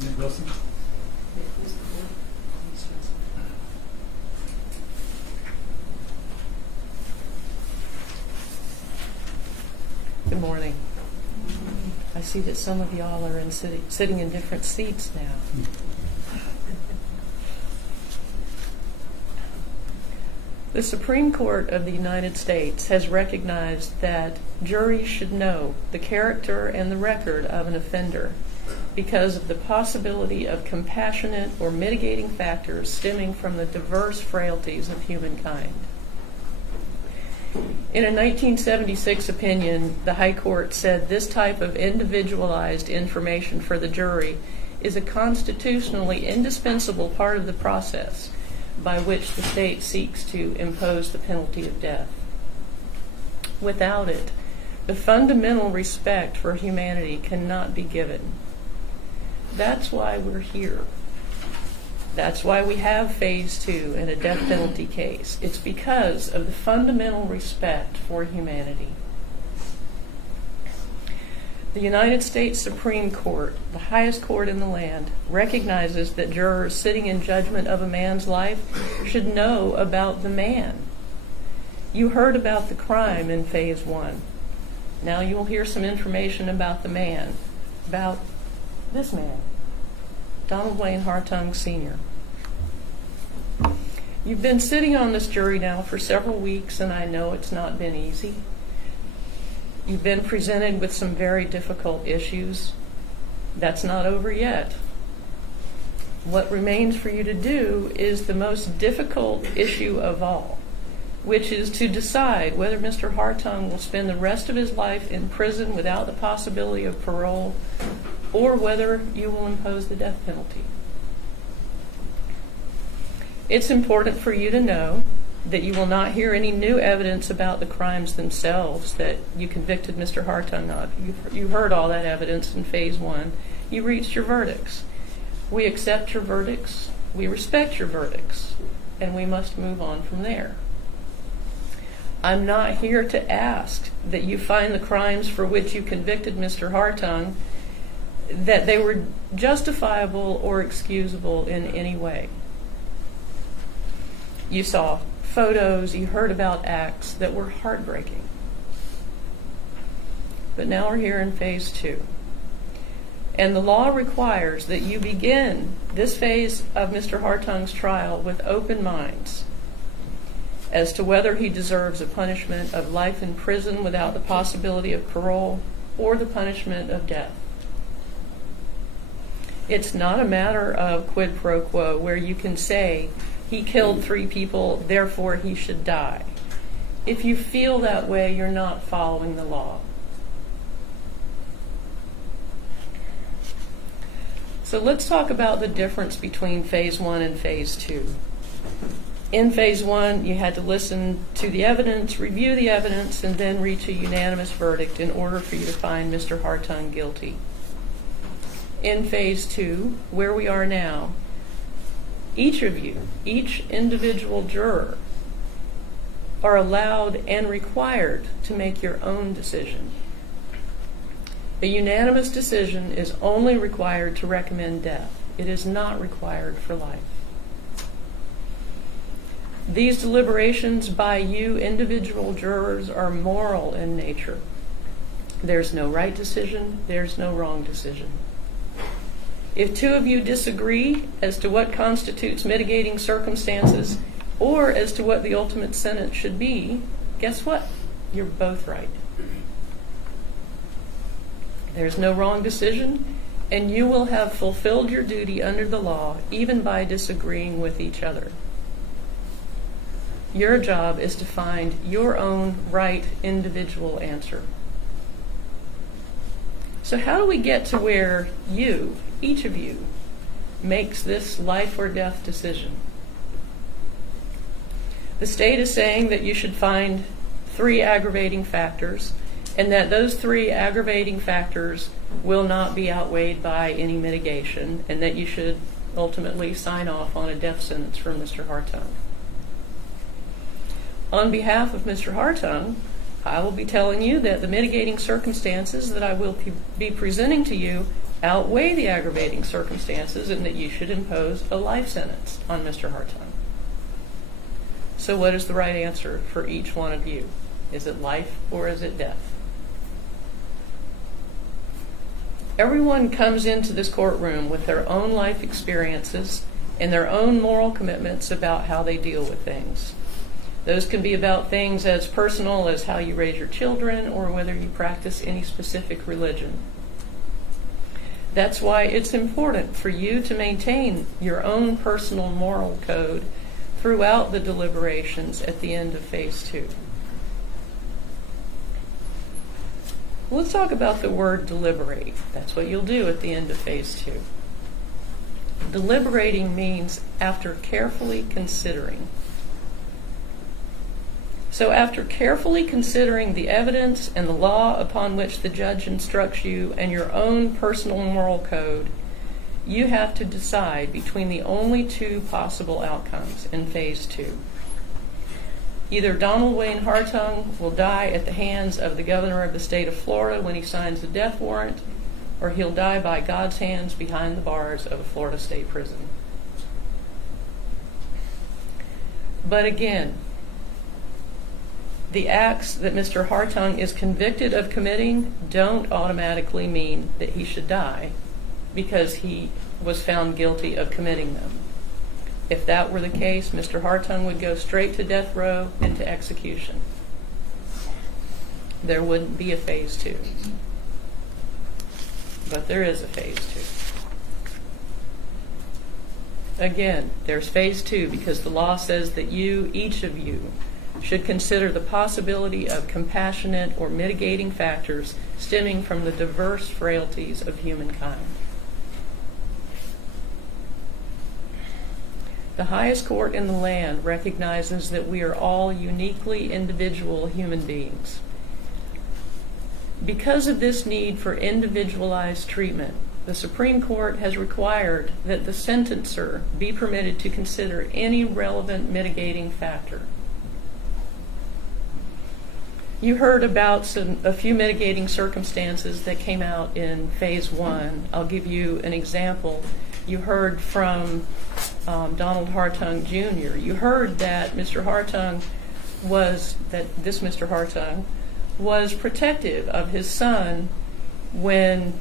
Ms. Wilson? Good morning. I see that some of y'all are sitting in different seats now. The Supreme Court of the United States has recognized that juries should know the character and the record of an offender because of the possibility of compassionate or mitigating factors stemming from the diverse frailties of humankind. In a 1976 opinion, the High Court said this type of individualized information for the jury is a constitutionally indispensable part of the process by which the state seeks to impose the penalty of death. Without it, the fundamental respect for humanity cannot be given. That's why we're here. That's why we have Phase 2 in a death penalty case. It's because of the fundamental respect for humanity. The United States Supreme Court, the highest court in the land, recognizes that jurors sitting in judgment of a man's life should know about the man. You heard about the crime in Phase 1. Now you will hear some information about the man, about this man, Donald Wayne Hartung Sr. You've been sitting on this jury now for several weeks, and I know it's not been easy. You've been presented with some very difficult issues. That's not over yet. What remains for you to do is the most difficult issue of all, which is to decide whether Mr. Hartung will spend the rest of his life in prison without the possibility of parole, or whether you will impose the death penalty. It's important for you to know that you will not hear any new evidence about the crimes themselves that you convicted Mr. Hartung of. You heard all that evidence in Phase 1. You reached your verdicts. We accept your verdicts, we respect your verdicts, and we must move on from there. I'm not here to ask that you find the crimes for which you convicted Mr. Hartung that they were justifiable or excusable in any way. You saw photos, you heard about acts that were heartbreaking. But now we're here in Phase 2. And the law requires that you begin this phase of Mr. Hartung's trial with open minds as to whether he deserves a punishment of life in prison without the possibility of parole or the punishment of death. It's not a matter of quid pro quo where you can say, he killed 3 people, therefore he should die. If you feel that way, you're not following the law. So let's talk about the difference between Phase 1 and Phase 2. In Phase 1, you had to listen to the evidence, review the evidence, and then reach a unanimous verdict in order for you to find Mr. Hartung guilty. In Phase 2, where we are now, each of you, each individual juror, are allowed and required to make your own decision. A unanimous decision is only required to recommend death. It is not required for life. These deliberations by you individual jurors are moral in nature. There's no right decision, there's no wrong decision. If 2 of you disagree as to what constitutes mitigating circumstances or as to what the ultimate sentence should be, guess what? You're both right. There's no wrong decision, and you will have fulfilled your duty under the law even by disagreeing with each other. Your job is to find your own right individual answer. So how do we get to where you, each of you, makes this life or death decision? The state is saying that you should find 3 aggravating factors, and that those 3 aggravating factors will not be outweighed by any mitigation, and that you should ultimately sign off on a death sentence for Mr. Hartung. On behalf of Mr. Hartung, I will be telling you that the mitigating circumstances that I will be presenting to you outweigh the aggravating circumstances and that you should impose a life sentence on Mr. Hartung. So what is the right answer for each one of you? Is it life or is it death? Everyone comes into this courtroom with their own life experiences and their own moral commitments about how they deal with things. Those can be about things as personal as how you raise your children or whether you practice any specific religion. That's why it's important for you to maintain your own personal moral code throughout the deliberations at the end of Phase 2. Let's talk about the word deliberate. That's what you'll do at the end of Phase 2. Deliberating means after carefully considering. So after carefully considering the evidence and the law upon which the judge instructs you and your own personal moral code, you have to decide between the only two possible outcomes in Phase 2. Either Donald Wayne Hartung will die at the hands of the governor of the state of Florida when he signs the death warrant, or he'll die by God's hands behind the bars of a Florida state prison. But again, the acts that Mr. Hartung is convicted of committing don't automatically mean that he should die because he was found guilty of committing them. If that were the case, Mr. Hartung would go straight to death row and to execution. There wouldn't be a Phase 2. But there is a Phase 2. Again, there's Phase 2 because the law says that you, each of you, should consider the possibility of compassionate or mitigating factors stemming from the diverse frailties of humankind. The highest court in the land recognizes that we are all uniquely individual human beings. Because of this need for individualized treatment, the Supreme Court has required that the sentencer be permitted to consider any relevant mitigating factor. You heard about a few mitigating circumstances that came out in Phase 1. I'll give you an example. You heard from Donald Hartung Jr. You heard that this Mr. Hartung was protective of his son when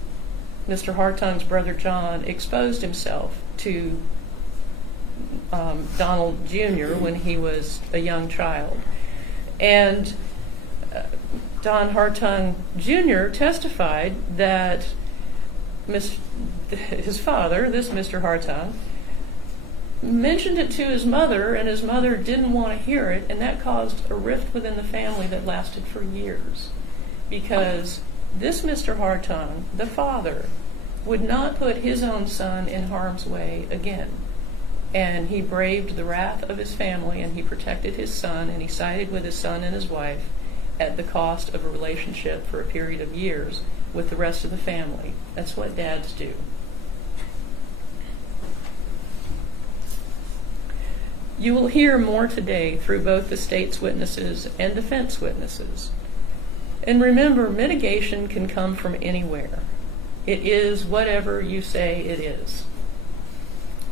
Mr. Hartung's brother John exposed himself to Donald Jr. when he was a young child. And Don Hartung Jr. testified that his father, this Mr. Hartung, mentioned it to his mother, and his mother didn't want to hear it, and that caused a rift within the family that lasted for years. Because this Mr. Hartung, the father, would not put his own son in harm's way again. And he braved the wrath of his family, and he protected his son, and he sided with his son and his wife at the cost of a relationship for a period of years with the rest of the family. That's what dads do. You will hear more today through both the state's witnesses and defense witnesses. And remember, mitigation can come from anywhere. It is whatever you say it is.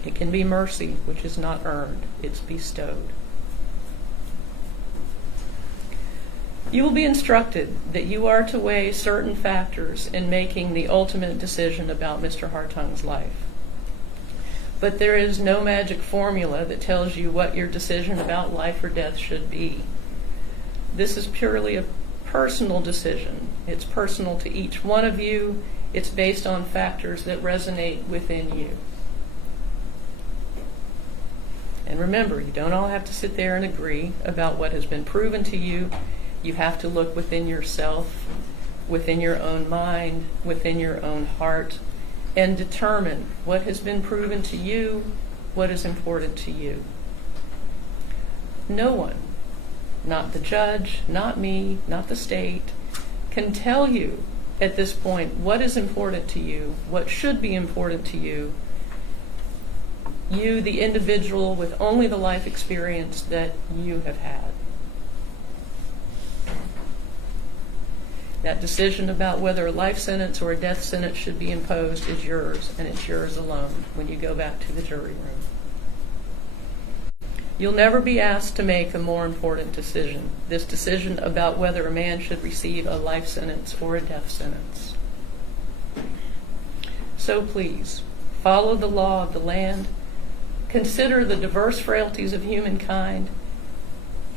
It can be mercy, which is not earned, it's bestowed. You will be instructed that you are to weigh certain factors in making the ultimate decision about Mr. Hartung's life. But there is no magic formula that tells you what your decision about life or death should be. This is purely a personal decision. It's personal to each one of you. It's based on factors that resonate within you. And remember, you don't all have to sit there and agree about what has been proven to you. You have to look within yourself, within your own mind, within your own heart, and determine what has been proven to you, what is important to you. No one, not the judge, not me, not the state, can tell you at this point what is important to you, what should be important to you. You, the individual with only the life experience that you have had. That decision about whether a life sentence or a death sentence should be imposed is yours, and it's yours alone when you go back to the jury room. You'll never be asked to make a more important decision, this decision about whether a man should receive a life sentence or a death sentence. So please, follow the law of the land, consider the diverse frailties of humankind,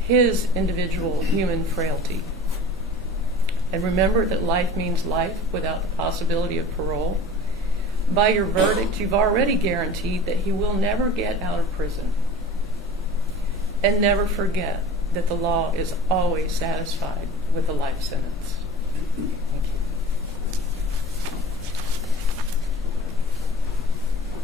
his individual human frailty. And remember that life means life without the possibility of parole. By your verdict, you've already guaranteed that he will never get out of prison. And never forget that the law is always satisfied with a life sentence.